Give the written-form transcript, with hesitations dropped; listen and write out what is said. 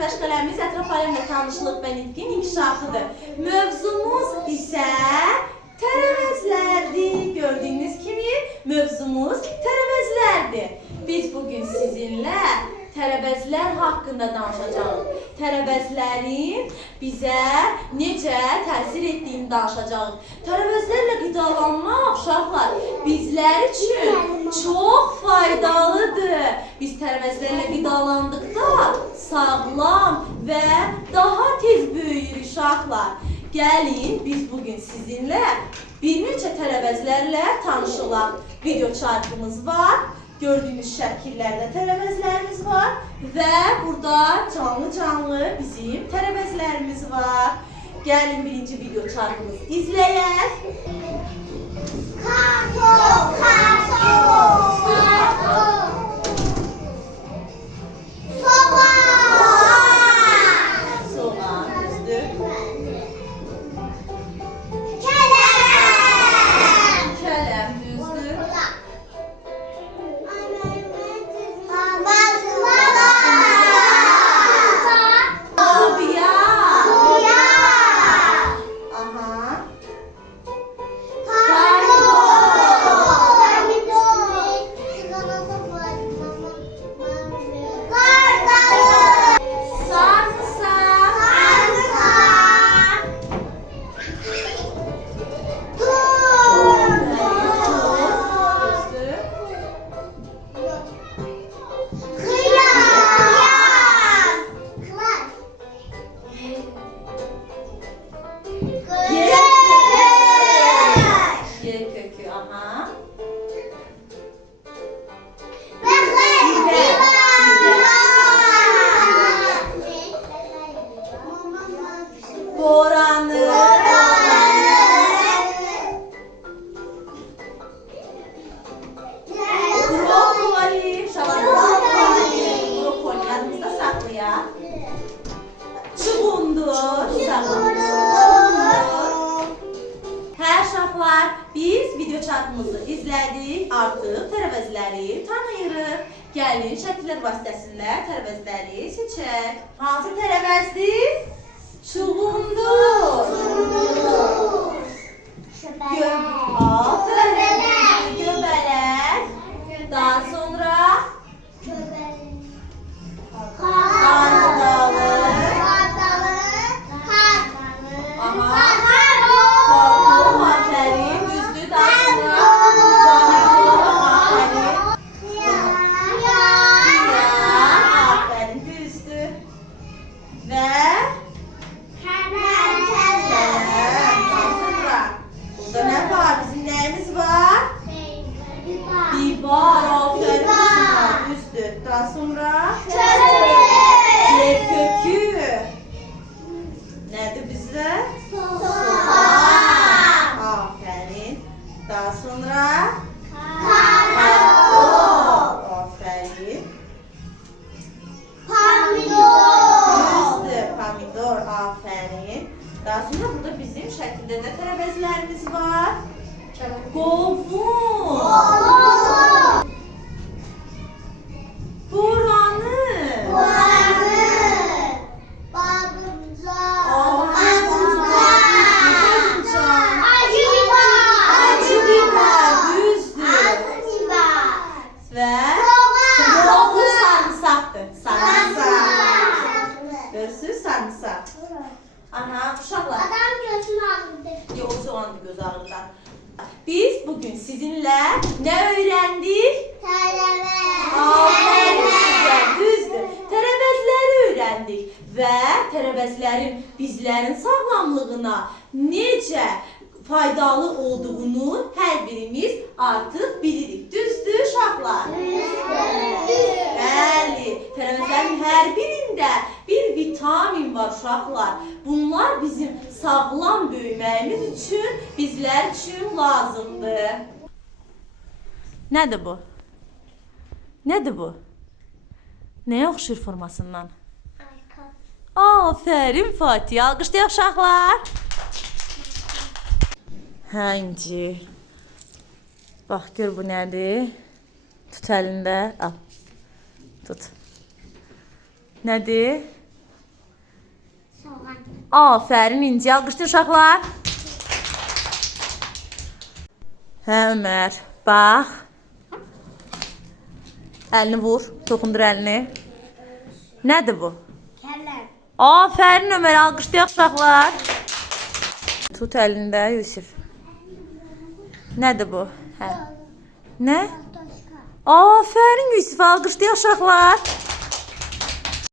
məşğələmiz ətraf aləmlə tanışlıq və nitqin inkişafıdır. Mövzumuz isə tərəvəzlərdir. Gördüyünüz kimi mövzumuz tərəvəzlərdir. Biz bugün sizinlə tərəvəzlər haqqında danışacağıq. Tərəvəzlərin bizə necə təsir etdiyini danışacağıq. Tərəvəzlərlə qidalanmaq, uşaqlar, bizlər üçün çox faydalıdır. Biz tərəvəzlərlə qidalandıqda sağlam və daha tez böyüyür uşaqlar. Gəlin, biz bugün sizinlə bir neçə tərəvəzlərlə tanışılaq. Video çarxımız var. Gördüyünüz şəkillərdə tərəvəzlərimiz var və burada canlı bizim tərəvəzlərimiz var. Gəlin birinci video çarxımızı izləyək. Karton, karton, karton. Soğan. Soğan, düzdür. Kələm. Kələm, düzdür. Biz video çarxımızı izlədik, artıq tərəvəzləri tanıyırıq. Gəlin, şəkillər vasitəsilə tərəvəzləri seçək. Hansı tərəvəzdir? Çuğundur. Aferin, göbələk. Daha sonra qardalı. Daha sonra kökü. Nədir bizdə? Soğan. Aferin. Daha sonra karton. Aferin. Pomidor. Düzdür, pomidor. Aferin. Daha sonra burada bizim şəkildə də tərəvəzlərimiz var. Qovun. Sarımsak. Aha, uşaqlar. Adam gözünü ağrıdı. Yox, o soğandı göz ağrıdan. Biz bugün sizinlə nə öyrəndik? Tərəvəz. Aferin sizə, düzdür. Tərəvəzləri öyrəndik və tərəvəzlərin bizlərin sağlamlığına necə faydalı olduğunu hər birimiz artıq bilirik. Düzdür uşaqlar? Bəli, tərəvəzlərin hər birində bir vitamin var uşaqlar. Bunlar bizim sağlam böyüməyimiz üçün, bizlər üçün lazımdır. Nədir bu? Nədir bu? Nəyə oxşur formasından? Aferin Fatih, alqışlayaq uşaqlar. Hə, İnci. Bax, gör bu nədir? Tut əlində, al. Tut. Nədir? Aferin İnci. Alqışlayın uşaqlar. Hə Ömər, bax. Əlini vur, toxundur əlini. Nədir bu? Kələm. Aferin Ömər, alqışlayaq uşaqlar. Tut əlində Yusif. Nədir bu? Hə. Nə? Aferin Yusif, alqışlayaq uşaqlar.